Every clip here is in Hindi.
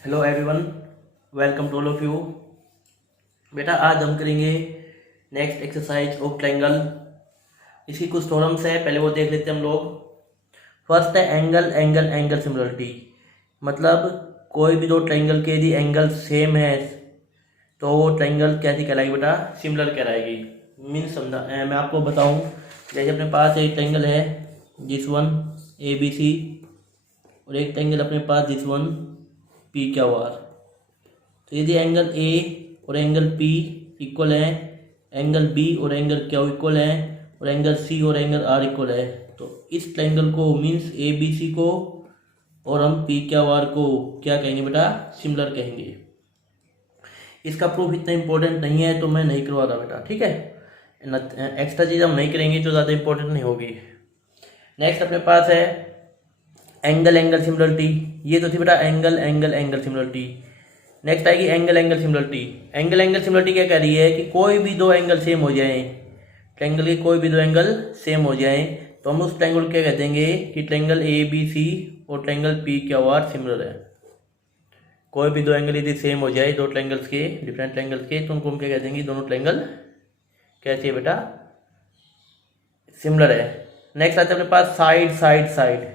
Hello everyone, welcome to all of you. बेटा आज हम करेंगे नेक्स्ट एक्सरसाइज ऑफ ट्रायंगल। इसकी कुछ थ्योरम्स है, पहले वो देख लेते हैं हम लोग। फर्स्ट है एंगल एंगल एंगल सिमिलरिटी, मतलब कोई भी दो ट्रायंगल के यदि एंगल सेम है तो वो ट्रायंगल कैसी कहलाएगी बेटा? सिमिलर कहलाएगी। मीन्स समझा मैं आपको बताऊं, जैसे अपने पास एक ट्रायंगल है दिस वन ABC और एक ट्रायंगल अपने पास दिस वन PQR। तो यदि एंगल ए और एंगल पी इक्वल है, एंगल बी और एंगल क्यू इक्वल है और एंगल सी और एंगल आर इक्वल है, तो इस ट्रायंगल को मीन्स ABC को और हम PQR को क्या कहेंगे बेटा? सिमिलर कहेंगे। इसका प्रूफ इतना इंपॉर्टेंट नहीं है तो मैं नहीं करवा रहा बेटा, ठीक है। एक्स्ट्रा चीज़ हम नहीं करेंगे जो ज़्यादा इंपॉर्टेंट नहीं होगी। नेक्स्ट अपने पास है एंगल एंगल सिमिलरिटी। ये तो थी बेटा angle angle angle similarity. Next आएगी angle angle similarity. Angle angle similarity क्या कह रही है कि कोई भी दो एंगल सेम हो जाएं, ट्रायंगल के कोई भी दो एंगल सेम हो जाएं तो हम उस ट्रायंगल को क्या कहते हैं कि ट्रायंगल ABC और ट्रायंगल PQR सिमिलर है। कोई भी दो एंगल यदि सेम हो जाए, दो ट्रायंगल्स के, डिफरेंट ट्रायंगल्स के, तो उनको हम क्या कहते हैं? दोनों ट्रायंगल कैसे बेटा? सिमिलर है। नेक्स्ट आता है अपने पास side side side.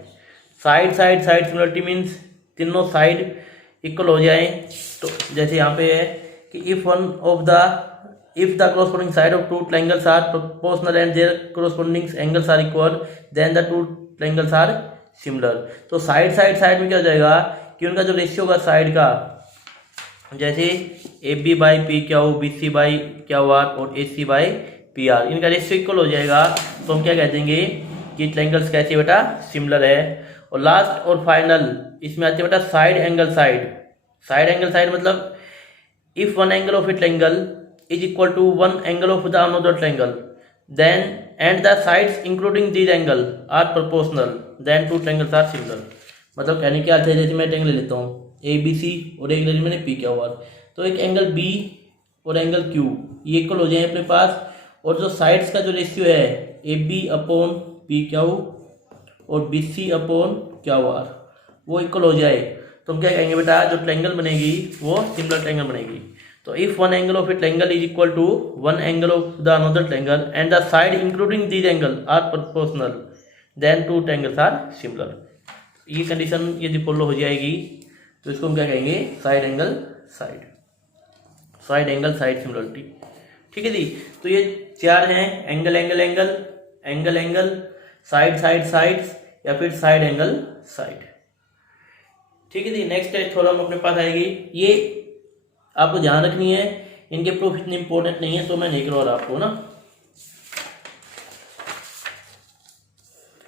Side side side similarity means तीनों साइड इक्वल हो जाए। तो जैसे यहाँ पे है कि if the corresponding side of two triangles are proportional and their corresponding angles are equal, then the two triangles are similar। तो साइड साइड साइड में क्या हो जाएगा कि उनका जो रेशियो होगा साइड का, जैसे AB by PQ, BC by QR और AC बाई PR, इनका रेशियो इक्वल हो जाएगा तो हम क्या कह देंगे कि ट्रायंगल्स कैसे बेटा? सिमिलर है। और लास्ट और फाइनल इसमें आती है बेटा side angle side. Side angle side मतलब if one angle of a triangle is equal to one angle of the another triangle then and the sides including this angle are proportional then two triangles are similar. मतलब कहने क्या अर्थ है, जैसे मैं ट्रायंगल लेता हूँ ABC और एक ले ली मैंने PQR, तो एक एंगल B और एंगल Q ये इक्वल हो जाए अपने पास, और जो साइड्स का जो रेशियो है AB अपॉन PQ और BC अपॉन QR वो इक्वल हो जाए तो हम क्या कहेंगे बेटा? जो ट्रायंगल बनेगी वो सिमिलर ट्रायंगल बनेगी। तो if one angle of a triangle is equal to one angle of the another triangle and the side including this angle are proportional then two triangles are similar. ये कंडीशन यदि फॉलो हो जाएगी तो इसको हम क्या कहेंगे? Side angle side, side angle side similarity. ठीक है जी। तो ये चार हैं, angle angle angle, angle angle, side side sides या फिर साइड एंगल साइड। ठीक है जी। नेक्स्ट थ्योरम अपने पास आएगी, ये आपको ध्यान रखनी है, इनके प्रूफ इतने इंपॉर्टेंट नहीं है तो मैं नहीं करवा रहा आपको ना।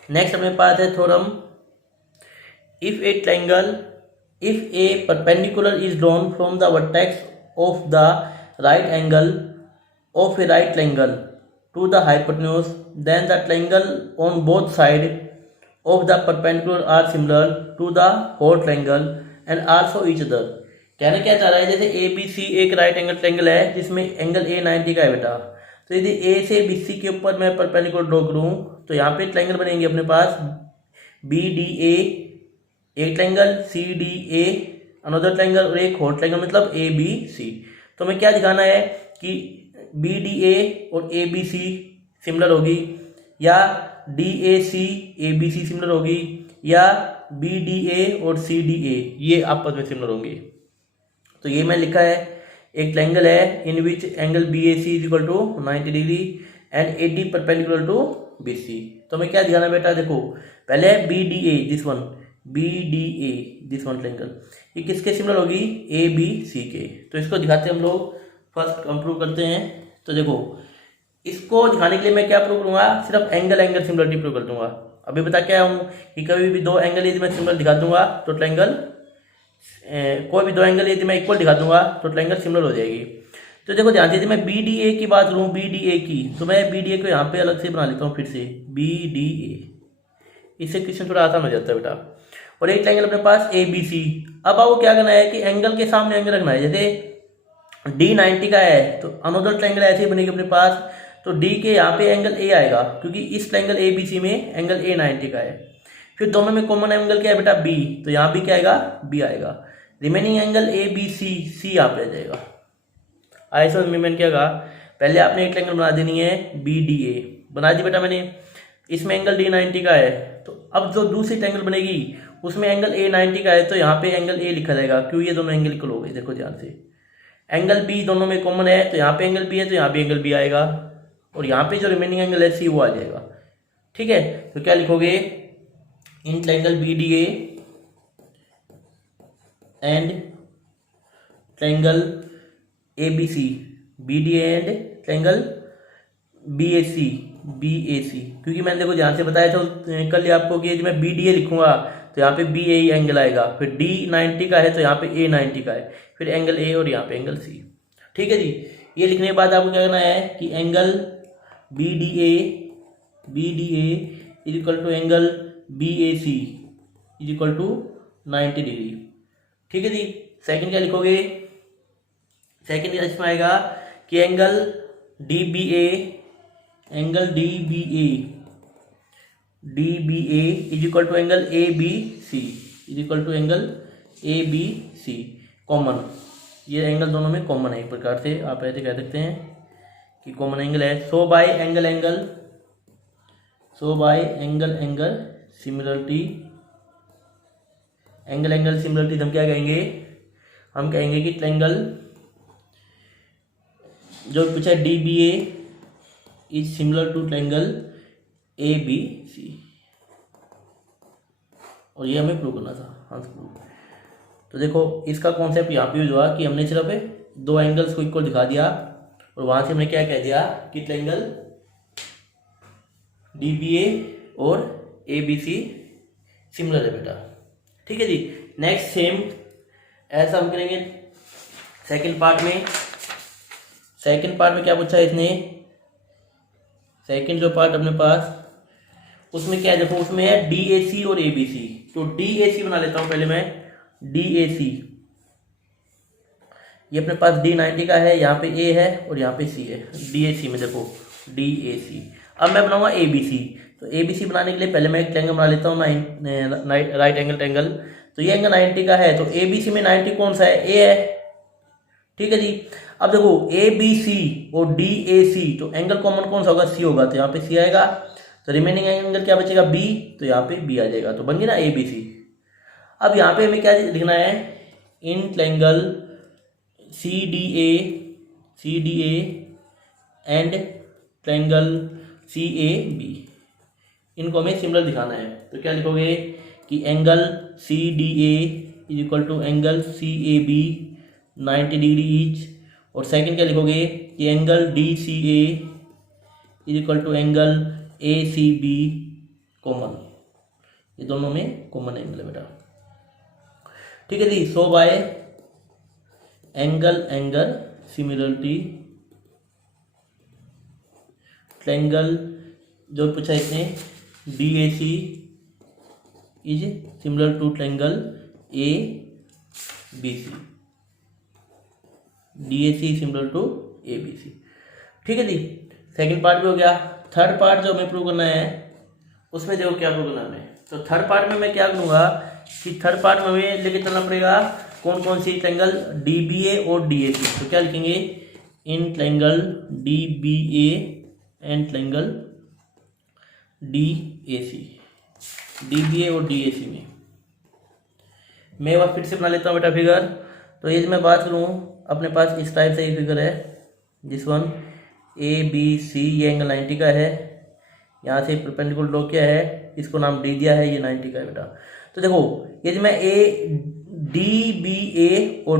नेक्स्ट अपने पास है theorem, if a perpendicular is drawn from the vertex of the right angle of a right triangle to the hypotenuse then the triangle on both side of the perpendicular are similar to the whole triangle and also each other। कहने क्या चाह रहा है, जैसे ABC एक राइट एंगल ट्रायंगल है जिसमें एंगल A 90 का है बेटा, तो यदि A से BC के ऊपर मैं परपेंडिकुलर ड्रॉ करूँ तो यहाँ पे ट्रायंगल बनेंगे अपने पास BDA एक ट्रायंगल, CDA अनदर ट्रायंगल और एक होल ट्रायंगल मतलब ABC। तो हमें क्या दिखाना है कि BDA और ABC सिमिलर होगी, या DAC ABC सिमिलर होगी, या BDA और CDA ये आपस में सिमिलर होंगे। तो ये मैं लिखा है एक ट्रायंगल है in which angle BAC is equal to 90 degree and AD perpendicular to BC। तो हमें क्या दिखाना बेटा? देखो पहले है BDA दिस वन ट्रायंगल, ये किसके सिमिलर होगी? ABC के। तो इसको दिखाते हैं हम लोग, फर्स्ट हम प्रूव करते हैं। तो देखो इसको दिखाने के लिए मैं क्या प्रूव करूंगा? सिर्फ एंगल एंगल सिमिलरिटी प्रूव कर दूंगा। अभी बता क्या हूँ कि कभी भी दो एंगल यदि मैं सिमिलर दिखा दूंगा तो ट्रायंगल, कोई भी दो एंगल यदि मैं इक्वल दिखा दूंगा तो ट्रायंगल सिमिलर हो जाएगी। तो देखो ध्यान से, यदि मैं BDA की बात करूँ, BDA की, तो मैं BDA को यहाँ पे अलग से बना लेता हूँ फिर से BDA, इससे क्वेश्चन थोड़ा आसान हो जाता है बेटा। और एक ट्रायंगल अपने पास ABC। अब आपको क्या करना है कि एंगल के सामने एंगल रखना है। जैसे D 90 का है तो अनदर ट्रायंगल ऐसे ही बनेगी अपने पास, तो D के यहाँ पे एंगल A आएगा क्योंकि इस ट्रायंगल ABC में एंगल A 90 का है। फिर दोनों में कॉमन एंगल क्या है बेटा? B, तो यहाँ भी क्या आएगा? B आएगा। Remaining angle A B C, C यहाँ पे आ जाएगा। आइसो में मैंने क्या कहा, पहले आपने एक ट्रायंगल बना देनी है बी डी ए, बना दी बेटा मैंने। इसमें एंगल डी 90 का है, तो अब जो दूसरी ट्रायंगल बनेगी उसमें एंगल ए 90 का है, तो यहाँ पे एंगल ए लिखा जाएगा, क्यों, ये दोनों एंगल इक्वल हो गए। देखो ध्यान से, एंगल बी दोनों में कॉमन है, तो यहाँ पे एंगल बी है, तो यहाँ पे एंगल बी आएगा, और यहाँ पे जो रिमेनिंग एंगल है सी वो आ जाएगा। ठीक है, तो क्या लिखोगे, in triangle B D A and triangle A B C, B D and triangle B A C, क्योंकि मैंने देखो ध्यान से बताया था कल आपको कि मैं बी डी ए लिखूंगा तो यहाँ पे बी ए एंगल आएगा, फिर डी 90 का है तो यहाँ पे ए 90 का है, फिर एंगल ए और यहाँ पे एंगल सी। ठीक है जी, ये लिखने के बाद आपको क्या करना है कि angle B D A is equal to angle B A C is equal to 90 degree. ठीक है जी, सेकंड क्या लिखोगे, सेकंड इसमें आएगा कि angle D B A is equal to angle A B C is equal to angle A B C, common, ये एंगल दोनों में कॉमन है, एक प्रकार से आप ऐसे कह सकते हैं कि कॉमन एंगल है। So by angle similarity, angle similarity हम क्या कहेंगे, हम कहेंगे कि ट्रायंगल जो पूछा है D B A is similar to triangle A B C, और ये हमें प्रूव करना था। हाँ, तो देखो इसका कॉन्सेप्ट यहाँ पे यूज हुआ कि हमने सिर्फ दो एंगल्स को इक्वल दिखा दिया, और वहां से हमने क्या कह दिया कि ट्रायंगल डी बी ए और ए बी सी सिमिलर है बेटा। ठीक है जी, नेक्स्ट सेम ऐसा हम करेंगे सेकंड पार्ट में क्या पूछा है इसने, सेकंड जो पार्ट अपने पास उसमें क्या है, देखो उसमें है डी ए सी और ए बी सी, तो डी ए सी बना लेता हूं पहले मैं, डी ए सी, ये अपने पास डी 90 का है, यहाँ पे ए है और यहाँ पे सी है, डी ए सी में देखो डी ए सी। अब मैं बनाऊंगा ए बी सी, तो ए बी सी बनाने के लिए पहले मैं एक ट्रायंगल बना लेता हूँ, राइट एंगल ट्रायंगल, तो ये एंगल 90 का है, तो ए बी सी में 90 कौन सा है, ए है। ठीक है जी, अब देखो ए बी सी और डी ए सी, तो एंगल कॉमन कौन सा होगा, सी होगा, तो यहाँ पे सी आएगा, तो रिमेनिंग एंगल क्या बचेगा, बी, तो यहाँ पे बी आ जाएगा, तो बन गई ना ए बी सी। अब यहाँ पे हमें क्या लिखना है, in triangle C D A and triangle C A B, इनको हमें सिमिलर दिखाना है, तो क्या लिखोगे कि angle C D A is equal to angle C A B 90 degree each, और सेकंड क्या लिखोगे कि angle D C A is equal to angle A C B common, ये दोनों में कॉमन एंगल है बेटा। ठीक है जी, so by angle similarity triangle जो पूछा इसने D A C is similar to triangle A B C, D A C similar to A B C. ठीक है जी, सेकंड पार्ट भी हो गया। थर्ड पार्ट जो हमें प्रूव करना है उसमें देखो क्या प्रूव करना है हमें, तो थर्ड पार्ट में मैं क्या करूँगा कि थर्ड पार्ट में हमें लेके चलना पड़ेगा कौन कौन सी ट्रायंगल डी बी ए और डी ए सी, तो क्या लिखेंगे, in triangle D B A and triangle D A C, D B A और डी ए सी में मैं वह फिर से बना लेता हूँ बेटा फिगर। तो ये मैं बात करूँ अपने पास इस टाइप से ये फिगर है, जिस वन ए बी सी, ये एंगल 90 का है, यहाँ से परपेंडिकुलर ड्रॉ किया है, इसको नाम डी दिया है, ये 90 का है बेटा। तो देखो यदि मैं ए डी बी ए और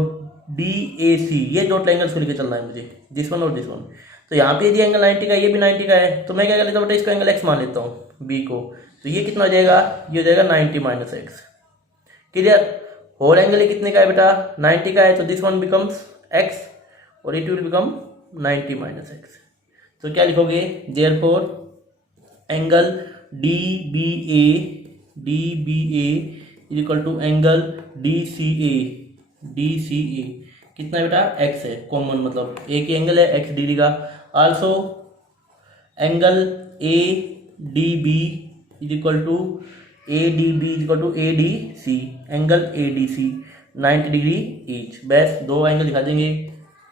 डी ए सी, ये दो ट्रायंगल्स को लेकर चलना है मुझे, दिस वन और दिस वन, तो यहाँ पे यदि एंगल 90 का ये भी 90 का है, तो मैं क्या कर लेता हूँ बेटा, इसको एंगल एक्स मान लेता हूँ बी को, तो ये कितना हो जाएगा, ये हो जाएगा 90 minus X. Clear, whole angle कितने का है बेटा, 90 का है, तो दिस वन बिकम्स एक्स और it will become 90 minus X. तो क्या लिखोगे, therefore angle D B A is equal to angle D C A कितना बेटा, एक्स है, कॉमन मतलब एक ही एंगल है, एक्स डी का। Also angle A D B is equal to A D C, angle A D C, 90 degree each. बस दो एंगल दिखा देंगे।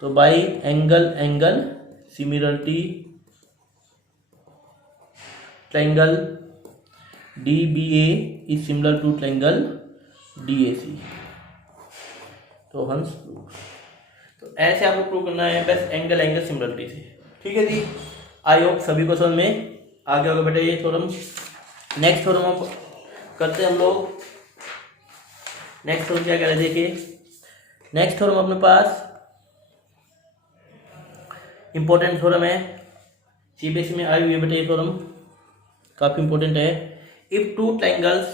तो by angle angle similarity triangle DBA is similar to triangle DAC। तो हंस प्रूव। तो ऐसे आपको प्रूव करना है बस एंगल एंगल सिमिलरिटी से। ठीक है जी, आई होप सभी को समझ में आगे होगा बेटा ये थ्योरम। नेक्स्ट थ्योरम हम करते हैं हम लोग। नेक्स्ट थ्योरम क्या कह रहे हैं देखिए। नेक्स्ट थ्योरम अपने पास इंपॉर्टेंट थ्योरम है, CBSE में आई हुई है बेटा ये थ्योरम, काफी इंपॉर्टेंट है। If two triangles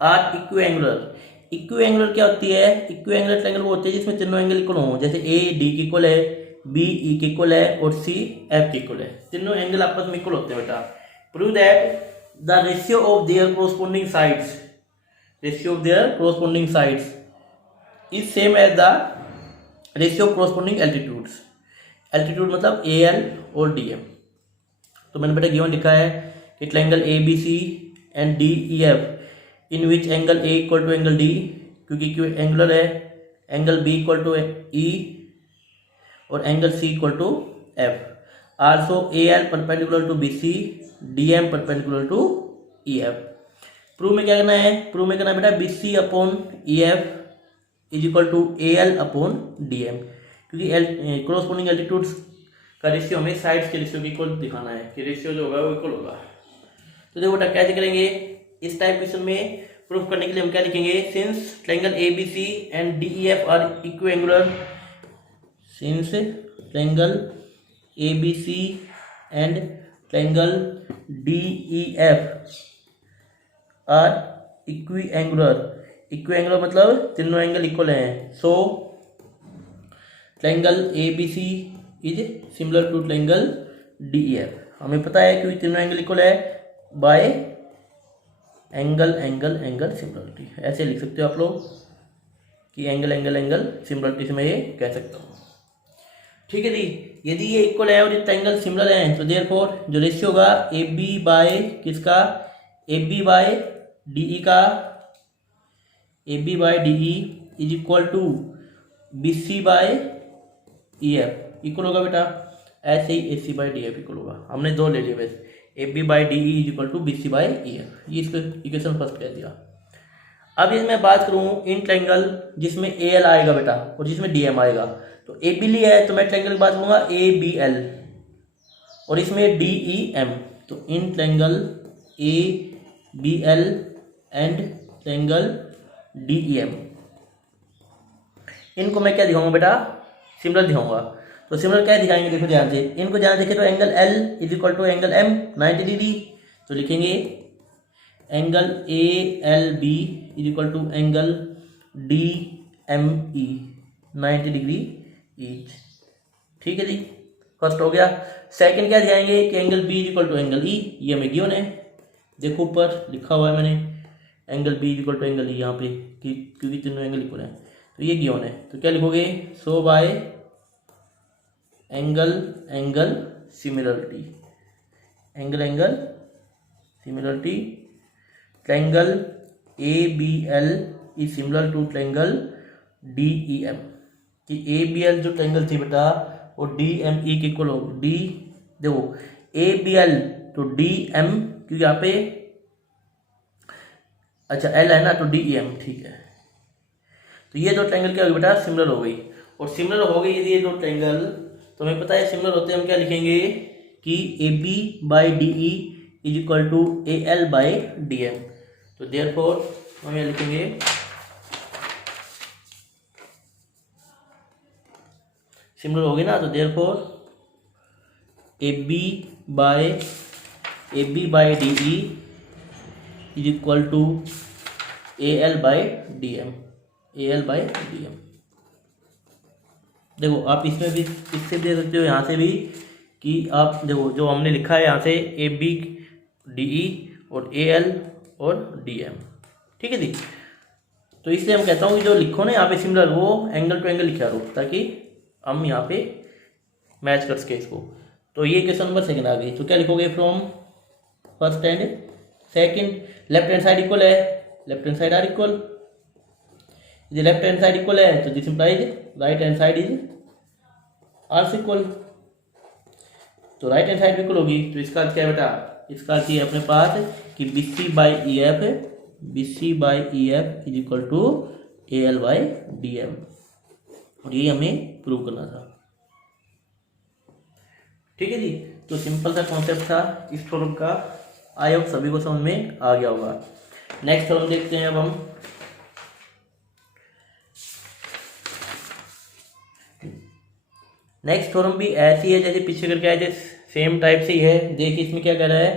are equiangular. Equiangular क्या होती है? इक्विएंगुलर ट्रायंगल वो होती है जिसमें तीनों एंगल इक्वल हों, जैसे AD के इक्वल है, BE के इक्वल है और CF के इक्वल है। तीनों एंगल आपस में इक्वल होते हैं बेटा। Prove that the ratio of their corresponding sides, ratio of their corresponding sides is same as the ratio of corresponding altitudes. Altitude मतलब AL और DM। तो मैंने बेटा गिवन लिखा है कि triangle ABC and DEF in which angle A equal to angle D, क्योंकि क्यों एंगुलर है, angle B equal to E और angle C equal to F। Also AL perpendicular to BC, DM perpendicular to EF। Prove में क्या करना है? प्रूव में करना है बेटा BC upon EF is equal to AL upon DM, क्योंकि कोरस्पोंडिंग एल्टीट्यूड्स का रेशियो हमें साइड्स के रेशियो के इक्वल दिखाना है कि रेशियो जो होगा वो इक्वल होगा। तो देखो बेटा कैसे करेंगे इस टाइप क्वेश्चन में। प्रूफ करने के लिए हम क्या लिखेंगे? Since triangle ABC and DEF are equiangular, since triangle ABC and triangle DEF are equiangular. Equiangular मतलब तीनों एंगल इक्वल हैं। So triangle ABC is similar to triangle DEF। हमें पता है कि तीनों एंगल इक्वल है by angle angle angle similarity. ऐसे लिख सकते हो आप लोग कि एंगल एंगल एंगल सिमिलरिटी से मैं ये कह सकता हूँ। ठीक है जी, यदि ये इक्वल है और ये ट्रायंगल सिमिलर है तो देयरफॉर जो रेशियो होगा AB बाय किसका? AB बाय DE का, AB by DE is equal to BC by EF equal होगा बेटा। ऐसे ही AC बाय DF इक्वल होगा। हमने दो ले लिए वैसे, AB by DE is equal to BC by EF। ये इसको इक्वेशन फर्स्ट कह दिया। अब इसमें मैं बात करूं इन ट्रायंगल जिसमें AL आएगा बेटा और जिसमें DM आएगा। तो AB लिया है तो मैं ट्रायंगल की बात करूंगा ABL और इसमें DEM। तो in triangle ABL and triangle DEM, इनको मैं क्या दिखाऊंगा बेटा? सिमिलर दिखाऊंगा। तो सिमिलर क्या दिखाएंगे देखो ध्यान से, इनको जहाँ देखे तो angle L is equal to angle M 90 degree. तो लिखेंगे angle ALB is equal to angle DME 90 degree each. ठीक है जी, फर्स्ट हो गया। सेकंड क्या दिखाएंगे कि angle B is equal to angle E। ये हमें गिवन है, देखो ऊपर लिखा हुआ है मैंने angle B is equal to angle E यहाँ पे, क्योंकि तीनों एंगल इक्वल है। तो ये गिवन है, तो क्या लिखोगे? So by angle angle similarity, angle angle similarity triangle ABL is similar to triangle DEM। कि ABL जो ट्रायंगल थी बेटा वो DME के इक्वल हो। D देखो ABL तो DM, क्योंकि यहाँ पे अच्छा L है ना, तो DEM। ठीक है, तो ये दो ट्रायंगल क्या हो गई बेटा? सिमिलर हो गई। और सिमिलर हो गई यदि ये दो ट्रायंगल, तो हमें पता है सिमिलर होते हैं हम क्या लिखेंगे कि AB by DE is equal to AL by DM। तो देयरफॉर हम यहाँ लिखेंगे सिमिलर हो गई ना, तो therefore AB by DE is equal to AL by DM, AL by DM। देखो आप इसमें भी इससे दे सकते हो, यहाँ से भी, कि आप देखो जो हमने लिखा है यहाँ से AB DE और AL और DM। ठीक है जी, तो इसलिए हम कहता हूँ कि जो लिखो ना यहाँ पे सिमिलर, वो एंगल टू एंगल लिखा रहो ताकि हम यहाँ पे मैच कर सके इसको। तो ये क्वेश्चन नंबर सेकंड आ गई। तो क्या लिखोगे? From first and second, left hand side equal है, left hand side are equal, यदि लेफ्ट हैंड साइड इक्वल है तो this implies right hand side is also equal. तो राइट हैंड साइड इक्वल होगी, तो इसका अर्थ क्या है बेटा, इसका अर्थ ये अपने पास कि B C by E F is equal to A L by D M, और ये हमें प्रूव करना था। ठीक है जी, तो सिंपल सा कॉन्सेप्ट था इस थ्योरम का। आई होप सभी को समझ में आ गया होगा। नेक्स्ट थ्योरम देखते हैं अब हम। नेक्स्ट थ्योरम भी ऐसी है जैसे पीछे करके आए थे, सेम टाइप से ही है। देखिए इसमें क्या कह रहा है,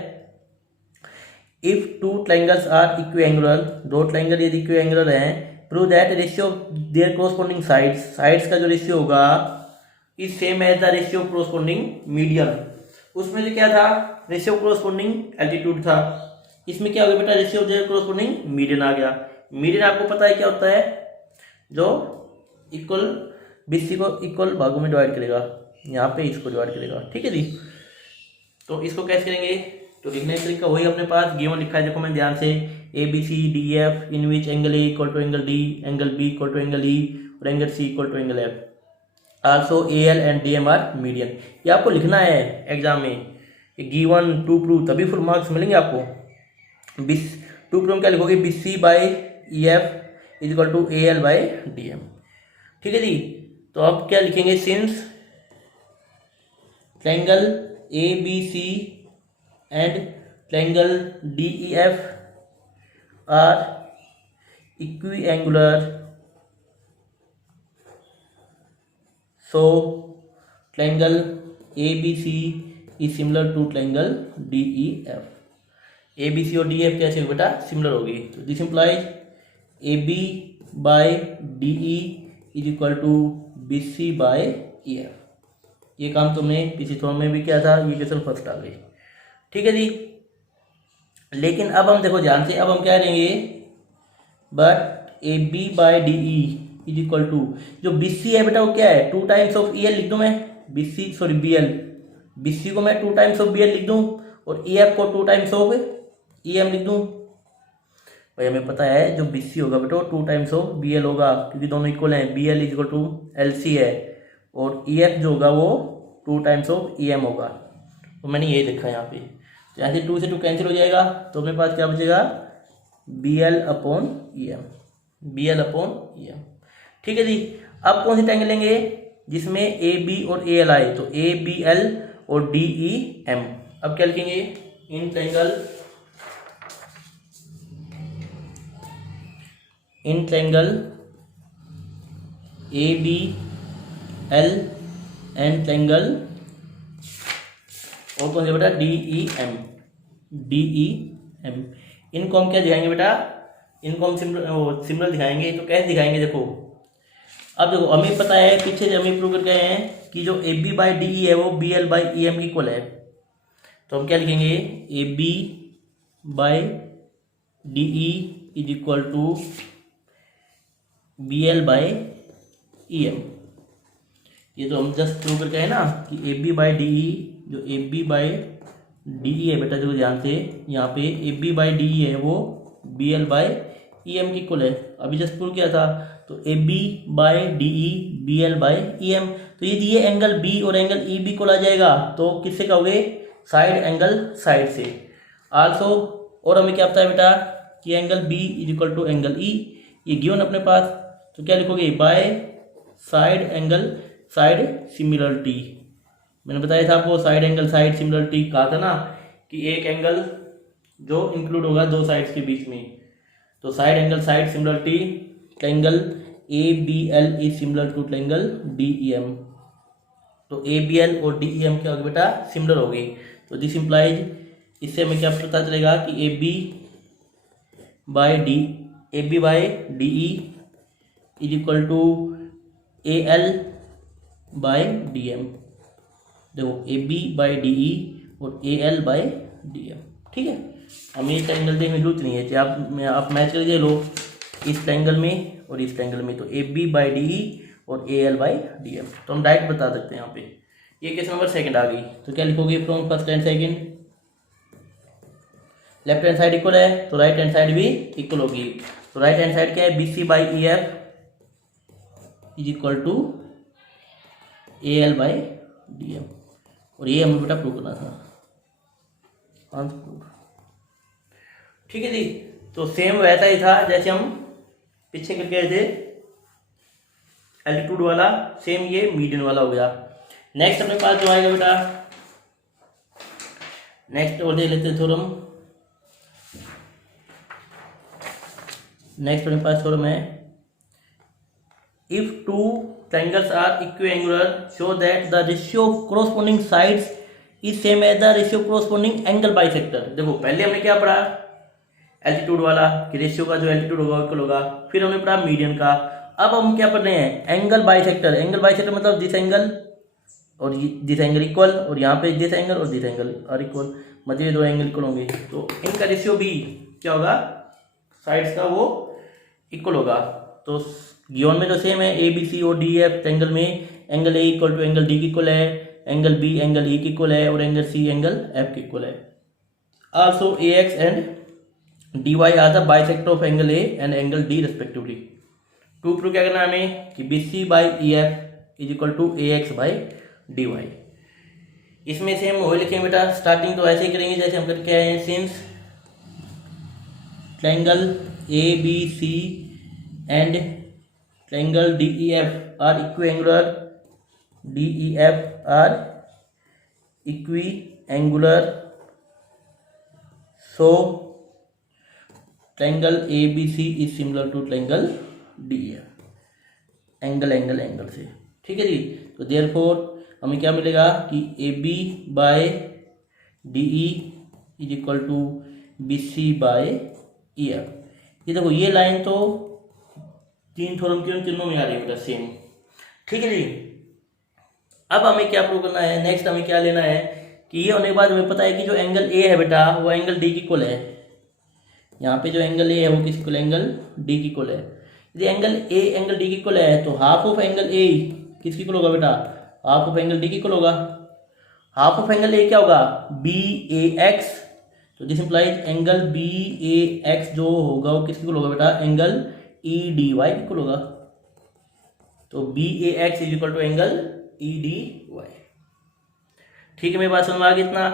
if two triangles are equiangular, दो ट्रायंगल यदि इक्विएंगुलर हैं, prove that ratio of their corresponding sides, sides का जो रेशियो होगा is same as the ratio of corresponding median. उसमें से क्या था, रेशियो ऑफ कोरस्पॉन्डिंग एल्टीट्यूड था, इसमें क्या हो गया बेटा, ratio of their corresponding median आ गया। मीडियन आपको पता है क्या होता है, जो इक्वल बीसी को इक्वल भागों में डिवाइड करेगा, यहाँ पे इसको डिवाइड करेगा। ठीक है जी, तो इसको कैसे करेंगे, तो लिखने का तरीका वही अपने पास गिवन लिखा है, देखो मैं ध्यान से, A B C D F in which angle A equal to angle D, angle B equal to angle E और angle C equal to angle F, also A L and D M are median. ये आपको लिखना है एग्जाम में, गिवन टू प्रूव, तभी फुल मार्क्स मिलेंगे आपको। टू प्रूव क्या लिखोगे, B C by E F is equal to A L by D M. ठीक है जी, तो अब क्या लिखेंगे, since triangle A B C and triangle D E F are equiangular, so triangle A B C is similar to triangle D E F. A B C और डी एफ कैसे होगी बेटा, सिमिलर होगी। तो this implies A B by D E is equal to B C by E F. ये काम तुमने पिछले थ्योरम में भी किया था, ये क्वेश्चन फर्स्ट आ गई। ठीक है जी, लेकिन अब हम देखो ध्यान से, अब हम क्या करेंगे, but A B by D E is equal to, जो बी सी है बेटा वो क्या है, two times of E L लिख दूं मैं, B C sorry B L, B C को मैं two times of B L लिख दूं और ई एफ को two times of E M लिख दूं। भाई हमें पता है जो बी सी होगा बेटा वो two times of B L होगा, क्योंकि दोनों इक्वल हैं, B L is equal to L C है, और ई एफ जो होगा वो two times of E M होगा। तो मैंने यही लिखा है यहाँ पे, तो यहाँ से टू से टू कैंसिल हो जाएगा, तो अपने पास क्या बचेगा, B L upon E M, B L upon E M. ठीक है जी, अब कौन सी ट्रायंगल लेंगे जिसमें ए बी और ए एल आए, तो ए बी एल और डी ई एम। अब क्या लिखेंगे, in triangle A B L and triangle और कौन सा बेटा, डी ई एम, डी ई एम। इनको हम क्या दिखाएंगे बेटा, इनको हम सिंबल दिखाएंगे। तो कैसे दिखाएंगे, देखो अब देखो हमें पता है, पीछे से हमें प्रूव करके आए हैं कि जो A B by D E है वो B L by E M की इक्वल है। तो हम क्या लिखेंगे, A B by D E is equal to B L by E M. ये तो हम जस्ट प्रूव करके आए ना कि A B by D E, जो A B by D E है बेटा, जो ध्यान से यहाँ पे A B by D E है वो B L by E M की इक्वल है, अभी जस्ट प्रूव किया था। तो ए B by D E B L by E M. तो यदि ये एंगल बी और एंगल ई बी को ला जाएगा तो किससे कहोगे, साइड एंगल साइड से। आल्सो और हमें क्या पता है बेटा कि angle B is equal to angle E, ये गिवन अपने पास। तो क्या लिखोगे, by side angle side similarity. मैंने बताया था आपको साइड एंगल साइड सिमिलरिटी, कहा था ना कि एक एंगल जो इंक्लूड होगा दो साइड्स के बीच में। तो side angle side similarity, triangle A B L is similar to triangle D E M. तो ए बी एल और डी ई एम क्या होगी बेटा, सिमिलर होगी। तो दिस इंप्लाइज, इससे हमें क्या पता चलेगा कि A B by D E is equal to A L by D M. देखो A B by D E और A L by D M. ठीक है, हमें ये ट्रायंगल देखने की जरूरत नहीं है, आप मैच कर लो इस ट्रायंगल में और इस ट्रायंगल में। तो ए बी बाई डी ई और A L by D M, तो हम डायरेक्ट बता सकते हैं यहाँ पे। ये केस नंबर सेकंड आ गई। तो क्या लिखोगे, from first and second, left hand side equal है तो राइट हैंड साइड भी इक्वल होगी। तो राइट हैंड साइड क्या है, B C by E F is equal to AL/DM, और ये हमें बेटा प्रूव करना था। ठीक है जी। तो सेम वैसा ही था जैसे हम पीछे करके गए थे एल्टीट्यूड वाला, सेम ये मीडियन वाला हो गया। नेक्स्ट अपने पास जो आएगा बेटा, नेक्स्ट और देख लेते हैं थ्योरम। नेक्स्ट अपने पास थ्योरम है, if two triangles are equiangular show that the ratio of corresponding sides is same as the ratio corresponding angle bisector. देखो पहले हमने क्या पढ़ा, एल्टीट्यूड वाला कि रेशियो का जो एल्टीट्यूड होगा इक्वल होगा, फिर हमने पढ़ा मीडियन का। अब हम क्या पढ़ रहे हैं, एंगल बाइसेक्टर। एंगल बाइसेक्टर मतलब दिस एंगल और दिस एंगल इक्वल, और यहाँ पे दिस एंगल और दिस एंगल आर इक्वल, मतलब ये दो एंगल इक्वल होंगे, तो इनका रेशियो भी क्या होगा, साइड्स का वो इक्वल होगा। तो गिवन में तो सेम है, ABC और DF एंगल में angle A equal to angle D की इक्वल है, एंगल B एंगल E की इक्वल है, और एंगल C एंगल F की इक्वल है। Also AX and DY are the bisector of angle A and angle D respectively. To prove क्या करना है हमें कि BC/EF is equal to AX/DY। इसमें से हम वही लिखेंगे बेटा, स्टार्टिंग तो ऐसे ही करेंगे जैसे हम करके आए हैं, since triangle ABC and triangle DEF are equiangular, so triangle ABC is similar to triangle DEF, angle से। ठीक है जी। तो देयरफॉर हमें क्या मिलेगा कि AB/DE is equal to BC/EF। ये देखो ये लाइन तो तीन थ्योरम की उन तीनों में आ रही है बेटा सेम। ठीक है जी। अब हमें क्या प्रूव करना है, नेक्स्ट हमें क्या लेना है कि ये होने के बाद हमें पता है कि जो एंगल A है बेटा वो एंगल D की इक्वल है। यहाँ पे जो एंगल A है वो किसकी इक्वल, एंगल D की इक्वल है। यदि एंगल A एंगल D की इक्वल है तो हाफ ऑफ एंगल A किसकी इक्वल होगा बेटा, हाफ ऑफ एंगल D की इक्वल होगा। हाफ ऑफ एंगल A क्या होगा, BAX, तो दिस इंप्लाइज एंगल BAX जो होगा वो किसकी इक्वल होगा बेटा, एंगल EDY की इक्वल होगा। तो BAX is equal to angle EDY। ठीक है, मेरी बात समझ में आ गई इतना।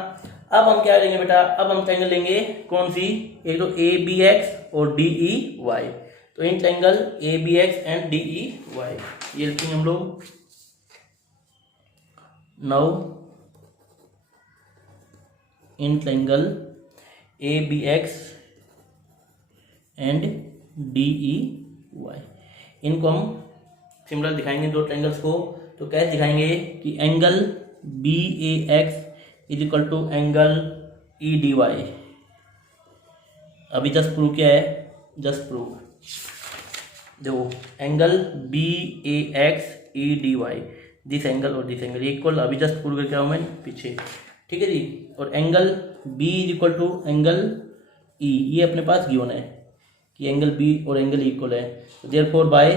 अब हम क्या लेंगे बेटा, अब हम ट्रायंगल लेंगे कौन सी, एक तो ABX और DEY। तो in triangle ABX and DEY ये लिखेंगे हम लोग। Now in triangle ABX and DEY, इनको हम सिमिलर दिखाएंगे दो ट्रायंगल्स को। तो कैसे दिखाएंगे कि angle BAX is equal to angle EDY। अभी जस्ट प्रूव किया है, जस्ट प्रूव देखो, angle BAX EDY, this angle और दिस एंगल इक्वल, अभी जस्ट प्रूव करके आऊँ मैं पीछे। ठीक है जी। और angle B is equal to angle E, ये अपने पास गिवन है कि एंगल B और एंगल E इक्वल है। तो देयरफॉर बाय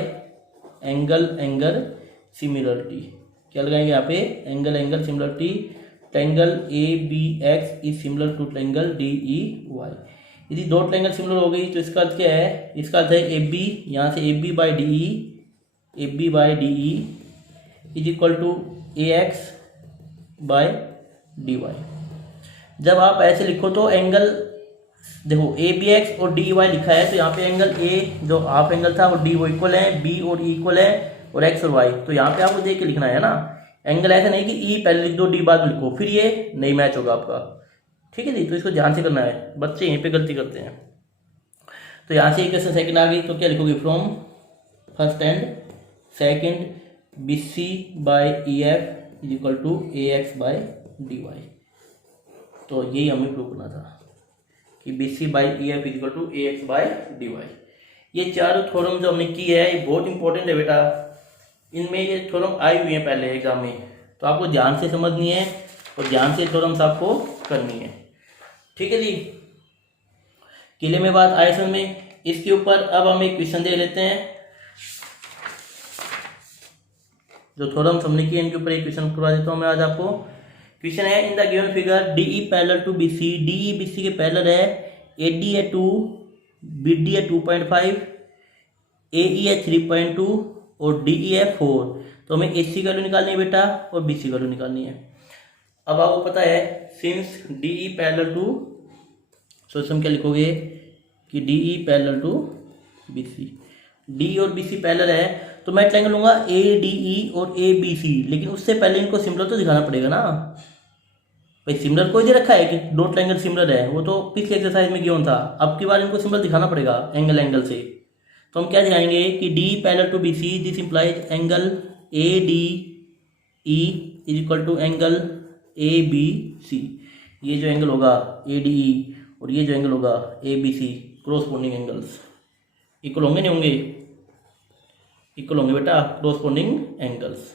एंगल सिमिलरिटी क्या लगाएंगे यहाँ पे, angle similarity, triangle ABX is similar to triangle DEY। यदि दो ट्रायंगल सिमिलर हो गई तो इसका अर्थ क्या है, इसका अर्थ है AB, यहाँ से AB by DE is equal to AX/DY। जब आप ऐसे लिखो तो एंगल देखो ABX और DEY लिखा है, तो यहाँ पे एंगल A जो हाफ एंगल था वो D वो इक्वल है, B और E इक्वल है, और X और Y। तो यहाँ पे आपको देख के लिखना है ना, एंगल ऐसा नहीं कि E पहले लिख दो D बाद में लिखो, फिर ये नहीं मैच होगा आपका। ठीक है जी। तो इसको ध्यान से करना है, बच्चे यहीं पे गलती करते हैं। तो यहाँ से इक्वेशन सेकंड आ गई, तो क्या लिखोगे, from first and second BC/EF is equal to AX/DY। तो यही हमें प्रूव करना था कि BC/EF is equal to AX/DY। ये चारों थ्योरम जो हमने की है ये बहुत इंपॉर्टेंट है बेटा, इनमें ये थ्योरम आई हुई है पहले एग्जाम में, तो आपको ध्यान से समझनी है और ध्यान से थ्योरम्स आपको करनी है। ठीक है जी। क्लियर में बात आए समझ में। इसके ऊपर अब हम एक क्वेश्चन दे लेते हैं, जो थ्योरम्स हमने किए इनके ऊपर एक क्वेश्चन करवा देता हूँ मैं आज आपको। क्वेश्चन है, in the given figure DE parallel to BC, DE BC के पैरेलल है, AD है 2, BD है 2.5, AE है 3.2, और डी ई है 4, तो हमें ए सी की वैल्यू निकालनी है बेटा और बी सी की वैल्यू निकालनी है। अब आपको पता है since D E parallel to, तो हम क्या लिखोगे कि D E parallel to B C, D और बी सी पैरेलल है तो मैं ट्रायंगल लूंगा ए डी ई और ए बी सी, लेकिन उससे पहले इनको सिमिलर तो दिखाना पड़ेगा ना भाई। सिमिलर कोई दे रखा है कि दो ट्रायंगल सिमिलर है, वो तो पिछले एक्सरसाइज में गिवन था। अब की बार इनको सिमिलर दिखाना पड़ेगा एंगल से। तो हम क्या दिखाएंगे कि D parallel to B C, this implies angle A D E is equal to angle A B C. ये जो एंगल होगा ए डी ई और ये जो एंगल होगा A B C, corresponding angles equal होंगे नहीं होंगे? इक्वल होंगे बेटा, क्रॉसपोंडिंग एंगल्स।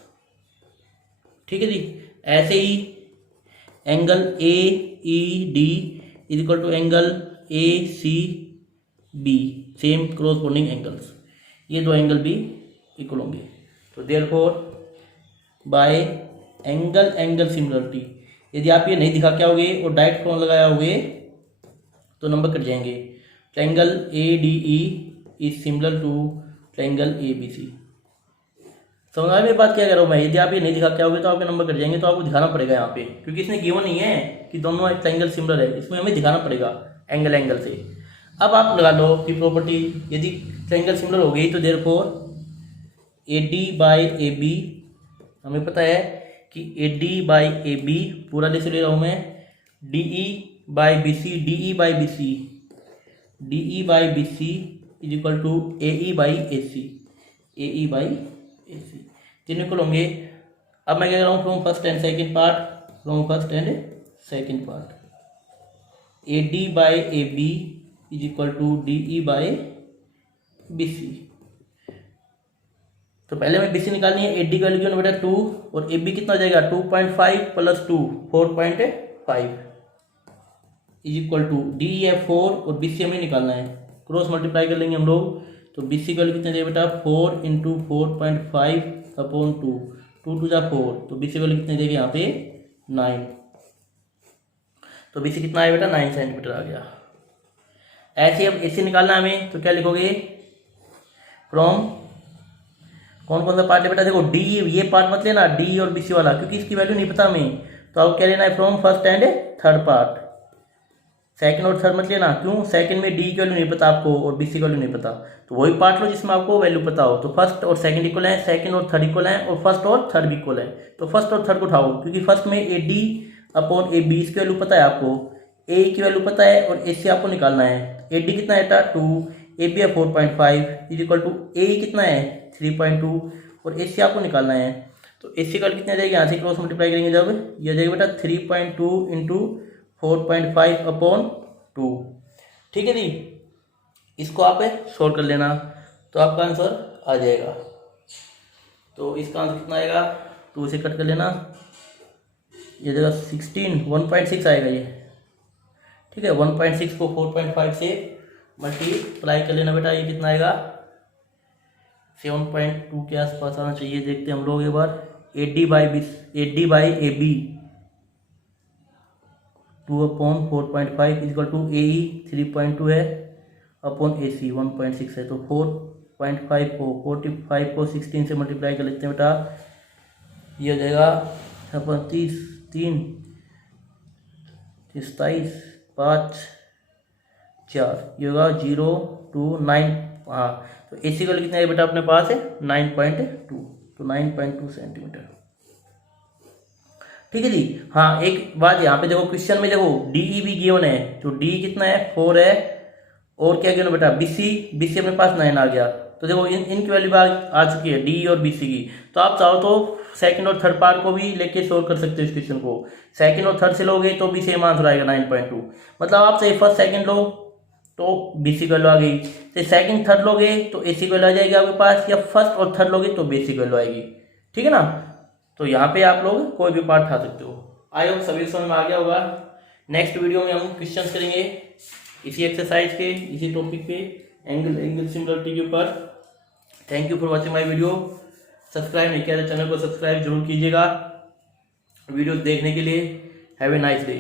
ठीक है जी। ऐसे ही angle A E D is equal to angle A C B, same corresponding angles. ये दो एंगल भी इक्वल होंगे। तो देयरफॉर बाय एंगल सिमिलरिटी, यदि आप ये नहीं दिखा के आओगे और डायरेक्ट फॉर्म लगाया होगे तो नंबर कट जाएंगे। Triangle A D E is similar to triangle A B C. समझ में बात क्या कर रहा हूँ मैं? यदि आप ये नहीं दिखा के आओगे तो आपके नंबर कट जाएंगे। तो आपको दिखाना पड़ेगा यहाँ पे, क्योंकि इसने गिवन नहीं है कि दोनों ट्रायंगल सिमिलर है, इसमें हमें दिखाना पड़ेगा एंगल से। अब आप लगा लो कि प्रॉपर्टी, यदि ट्रायंगल सिमिलर हो गई तो therefore A D by A B, हमें पता है कि A D by A B पूरा लिख ले रहा हूँ मैं, D E by B C, D E by B C, D E by B C is equal to A E by A C, A E by A C, तीनों इक्वल होंगे। अब मैं क्या कर रहा हूँ from first and second part, from first and second part, A D by A B is equal to D E by B C. तो पहले हमें बी सी निकालनी है, ए डी का वैल्यू बेटा 2 और ए बी कितना हो जाएगा 2.5 plus 2 4.5 is equal to D E है 4 और बी सी हमें निकालना है, क्रॉस मल्टीप्लाई कर लेंगे हम लोग। तो बी सी का वैल्यू कितना देगा बेटा 4 इंटू 4.5 अपॉन 2, 2 टू जा 4, तो बी सी वैल्यू कितने देगी यहाँ पे 9। तो बी सी कितना आया बेटा 9 सेंटीमीटर आ गया। ऐसे अब ए सी निकालना हमें, तो क्या लिखोगे फ्रॉम कौन कौन सा पार्ट है बेटा, देखो डी, ये पार्ट मत लेना डी और बी सी वाला, क्योंकि इसकी वैल्यू नहीं पता हमें। तो आपको क्या लेना है from first and third part, second और थर्ड मत लेना। क्यों? सेकंड में डी की वैल्यू नहीं पता आपको और बी सी की वैल्यू नहीं पता, तो वही पार्ट लो जिसमें आपको वैल्यू पता हो। तो फर्स्ट और सेकंड इक्वल है, सेकंड और थर्ड इक्वल है, और फर्स्ट और थर्ड भी इक्वल है। तो फर्स्ट और थर्ड को उठाओ, क्योंकि फर्स्ट में A D upon A B, इसकी वैल्यू पता है आपको, ए की वैल्यू पता है और ए सी आपको निकालना है। ए डी कितना है 2, ए बी है 4.5 इज इक्वल टू ए कितना है 3.2 और ए सी आपको निकालना है। तो ए सी का कितना जाएगा, यहाँ से क्रॉस मल्टीप्लाई करेंगे जब, यह जाएगा बेटा 3.2 इंटू 4.5 अपॉन 2। ठीक है जी। इसको आप सोल्व कर लेना तो आपका आंसर आ जाएगा। तो इसका आंसर कितना आएगा, 2 से कट कर लेना, ये जगह 1.6 आएगा ये। ठीक है, 1.6 को 4.5 से मल्टीप्लाई कर लेना बेटा, ये कितना आएगा 7.2 के आसपास आना चाहिए। देखते हैं हम लोग एक बार, A D by A B 2 upon 4.5 equal to A E 3.2 है अपॉन ए सी 1.6 है। तो 4.5 को 45 को 16 से मल्टीप्लाई कर लेते हैं बेटा, ये हो जाएगा 30 3 27 5 4, ये होगा 0 2 9। हाँ, तो ए सी का कितना है बेटा अपने पास है 9.2, तो 9.2 सेंटीमीटर। ठीक है जी। हाँ, एक बात यहाँ पे देखो, क्वेश्चन में देखो डी ई भी गिवन है, तो डी कितना है 4 है, और क्या गिवन बेटा बी सी अपने पास 9 आ गया। तो देखो इनकी वैल्यू आ चुकी है डी और बी सी की। तो आप चाहो तो सेकंड और थर्ड पार्ट को भी लेके सोल्व कर सकते हो इस क्वेश्चन को। सेकंड और थर्ड से लोगे तो भी सेम आंसर आएगा 9.2। मतलब आप चाहे फर्स्ट सेकंड लो तो बी सी वैल्यू आ गई, तो सेकंड थर्ड लोगे तो ए सी वैल्यू आ जाएगी आपके पास, या फर्स्ट और थर्ड लोगे तो बेसिक वैल्यू आएगी। ठीक है ना। तो यहाँ पे आप लोग कोई भी पार्ट उठा सकते हो। आई होप सभी समझ में आ गया होगा। नेक्स्ट वीडियो में हम क्वेश्चन करेंगे इसी एक्सरसाइज के, इसी टॉपिक पे, एंगल सिमिलरिटी के ऊपर। Thank you for watching my video. Subscribe नहीं किया तो चैनल को सब्सक्राइब जरूर कीजिएगा वीडियो देखने के लिए। Have a nice day.